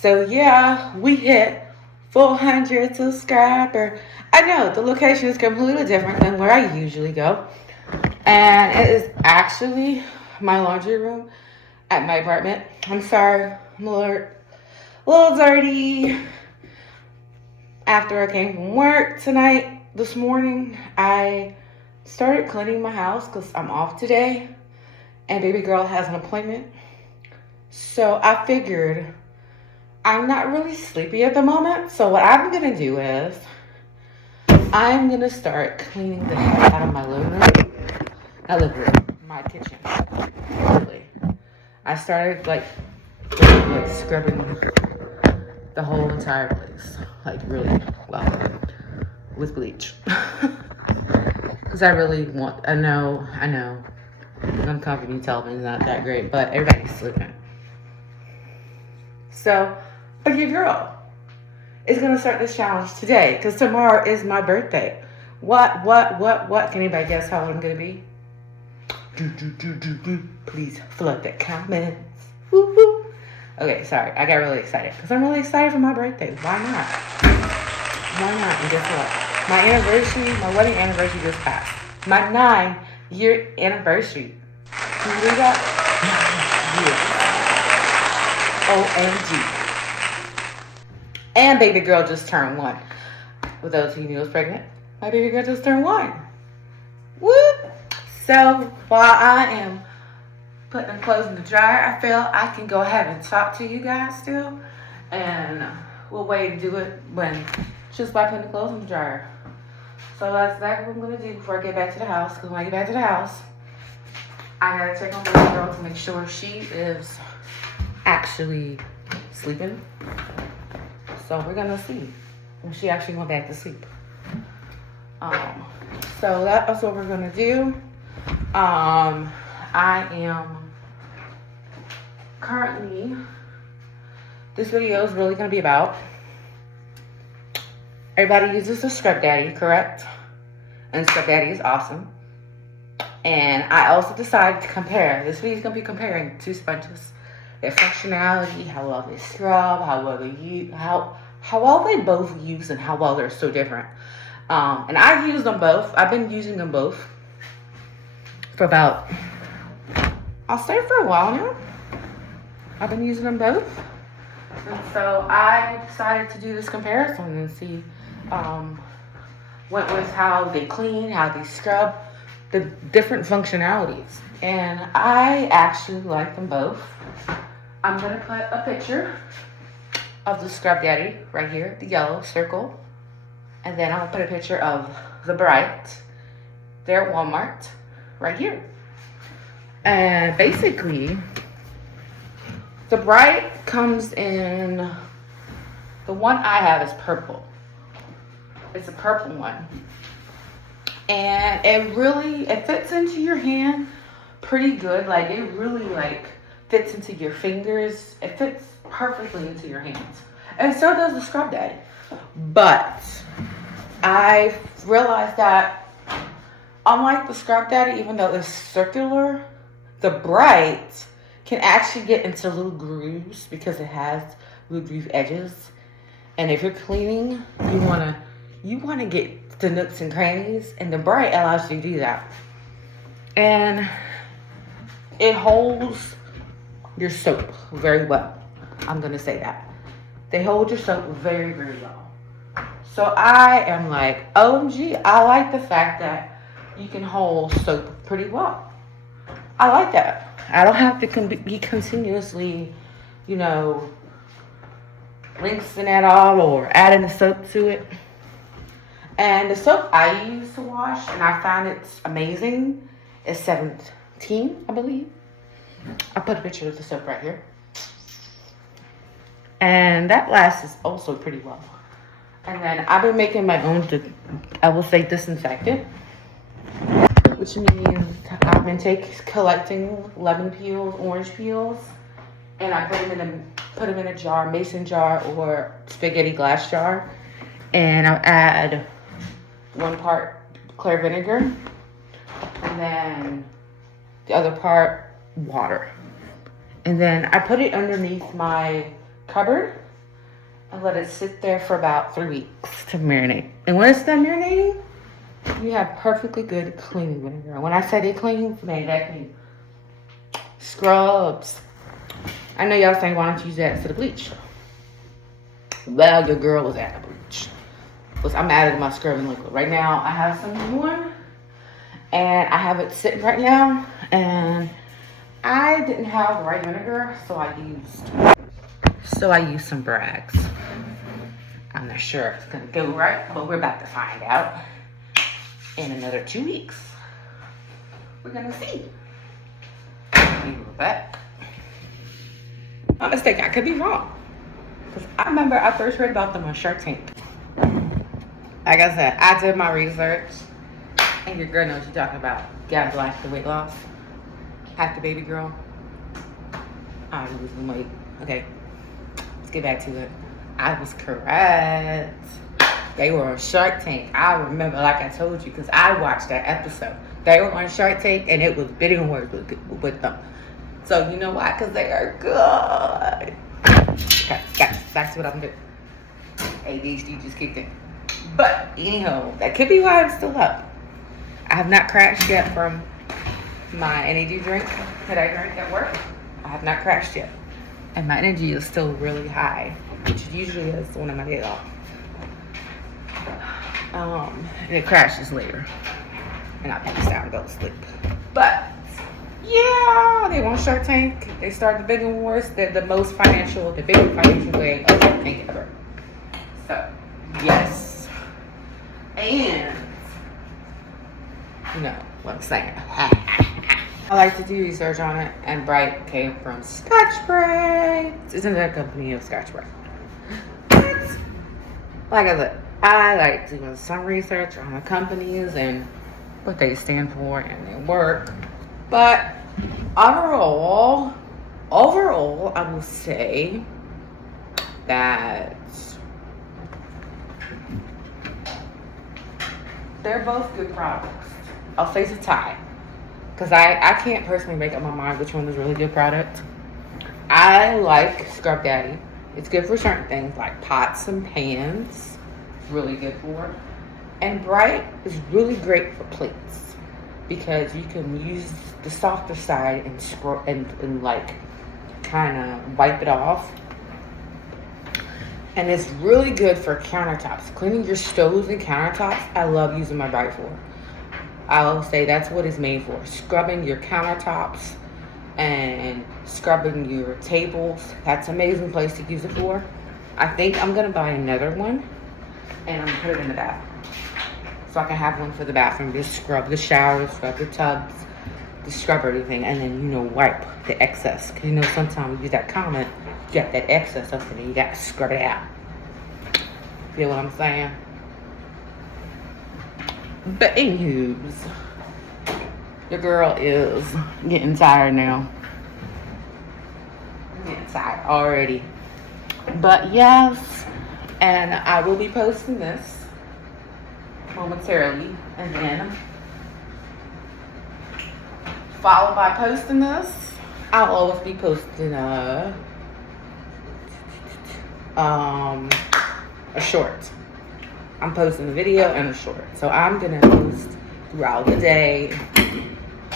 So yeah, we hit 400 subscriber. I know the location is completely different than where I usually go. And it is actually my laundry room at my apartment. I'm sorry, I'm a little dirty. After I came from work this morning, I started cleaning my house because I'm off today and baby girl has an appointment. So I figured I'm not really sleepy at the moment. So what I'm going to do is I'm going to start cleaning the heck out of my living room. Not living room, my kitchen. Really. I started like scrubbing the whole entire place. Like really well. With bleach. Because I really I know. Some company television is not that great, but everybody's sleeping. So, but your girl is going to start this challenge today because tomorrow is my birthday. What? Can anybody guess how old I'm going to be? Please flood the comments. Woo-hoo. Okay, sorry. I got really excited because I'm really excited for my birthday. Why not? And guess what? My wedding anniversary just passed. My 9-year anniversary. Can you believe that? OMG. And baby girl just turned 1. For those who knew I was pregnant, my baby girl just turned 1. Woo! So while I am putting the clothes in the dryer, I feel I can go ahead and talk to you guys still. And we'll wait and do it just by putting the clothes in the dryer. So that's exactly what I'm going to do before I get back to the house. Because when I get back to the house, I got to check on baby girl to make sure she is actually sleeping. So we're going to see when she actually went back to sleep. So that's what we're going to do. I am currently, this video is really going to be about, everybody uses the ScrubDaddy, correct? And ScrubDaddy is awesome. And I also decided to compare. This video is going to be comparing 2 sponges. Their functionality, how well they scrub, how well they both use, and how well they're so different. And I've used them both. I've been using them both for about, I'll say for a while now. I've been using them both. And so I decided to do this comparison and see what was how they clean, how they scrub, the different functionalities. And I actually like them both. I'm going to put a picture of the ScrubDaddy right here, the yellow circle. And then I'll put a picture of the Bright. They're at Walmart right here. And basically, the Bright comes in, the one I have is purple. It's a purple one. And it fits into your hand pretty good. Like it really fits into your fingers. It fits perfectly into your hands. And so does the ScrubDaddy. But I realized that unlike the ScrubDaddy, even though it's circular, the Bright can actually get into little grooves because it has little groove edges. And if you're cleaning, you wanna get the nooks and crannies, and the Bright allows you to do that. And it holds your soap very well. I'm gonna say that. They hold your soap very, very well. So I am like, OMG, I like the fact that you can hold soap pretty well. I like that. I don't have to be continuously, rinsing it all or adding the soap to it. And the soap I use to wash, and I found it's amazing, is 17, I believe. I put a picture of the soap right here. And that lasts also pretty well. And then I've been making my own, I will say, disinfectant, which means I've been collecting lemon peels, orange peels, and I put them in a jar, mason jar or spaghetti glass jar, and I'll add 1 part clear vinegar, and then the other part water. And then I put it underneath my cupboard and let it sit there for about 3 weeks to marinate. And when it's done marinating, you have perfectly good cleaning vinegar. And when I say they clean, man, that clean. Scrubs. I know y'all saying, why don't you use that instead of bleach? Well, your girl was at the bleach. I'm adding my scrubbing liquid. Right now, I have some on, and I have it sitting right now, and I didn't have the right vinegar, so I used some Bragg's. I'm not sure if it's gonna go right, but we're about to find out in another 2 weeks. We're gonna see. Be right back. My mistake, I could be wrong. Because I remember I first read about them on Shark Tank. Like I said, I did my research. And your girl knows what you're talking about. Got black the weight loss. Half the baby girl. I'm losing weight. Okay, let's get back to it. I was correct. They were on Shark Tank. I remember, like I told you, because I watched that episode. They were on Shark Tank, and it was bidding wars with them. So you know why? Because they are good. Okay, back to what I'm doing. ADHD just kicked in. But anyhow, that could be why I'm still up. I have not crashed yet from my energy drink that I drank at work. I have not crashed yet. And my energy is still really high, which usually is when I'm get off. And it crashes later. And I pass out and go to sleep. But yeah, they want Shark Tank. They started the biggest wars. They're the biggest financial way of Shark Tank ever. So, yes. And, you know what I'm saying. I like to do research on it, and Bright came from Scotch-Brite. It's another company of Scotch-Brite. Like I said, I like doing some research on the companies and what they stand for and their work. But overall, I will say that they're both good products. I'll say it's a tie. Because I can't personally make up my mind which one is really good product. I like Scrub Daddy. It's good for certain things like pots and pans. It's really good for. And Bright is really great for plates. Because you can use the softer side and like kind of wipe it off. And it's really good for countertops. Cleaning your stoves and countertops, I love using my Bright for. I'll say that's what it's made for. Scrubbing your countertops and scrubbing your tables. That's an amazing place to use it for. I think I'm gonna buy another one and I'm gonna put it in the bathroom. So I can have one for the bathroom. Just scrub the shower, scrub the tubs, just scrub everything, and then, wipe the excess. Cause sometimes you use that comment, you got that excess up and you got to scrub it out. Feel what I'm saying? But anywho's, your girl is getting tired now. I'm getting tired already. But yes, and I will be posting this momentarily, and then followed by posting this, I'll always be posting a short. I'm posting a video and a short. So I'm gonna post throughout the day.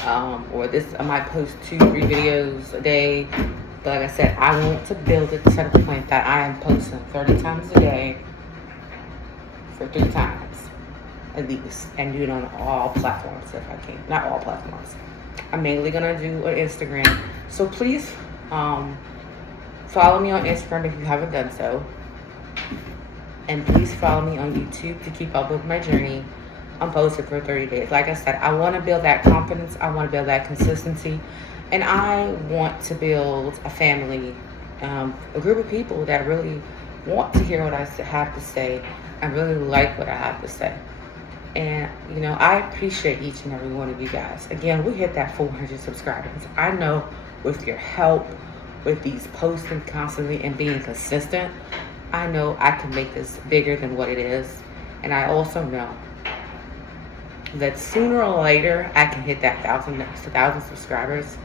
I might post 2-3 videos a day. But like I said, I want to build it to the point that I am posting 30 times a day for 3 times at least. And do it on all platforms if I can. Not all platforms. I'm mainly gonna do an Instagram. So please follow me on Instagram if you haven't done so. And please follow me on YouTube to keep up with my journey. I'm posted for 30 days. Like I said, I want to build that confidence. I want to build that consistency. And I want to build a family, a group of people that really want to hear what I have to say and really like what I have to say. And, I appreciate each and every one of you guys. Again, we hit that 400 subscribers. I know with your help, with these posting constantly and being consistent, I know I can make this bigger than what it is. And I also know that sooner or later, I can hit that 1,000 subscribers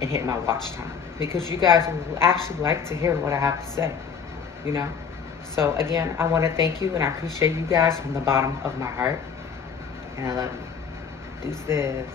and hit my watch time. Because you guys will actually like to hear what I have to say, So again, I want to thank you and I appreciate you guys from the bottom of my heart. And I love you. Deuces.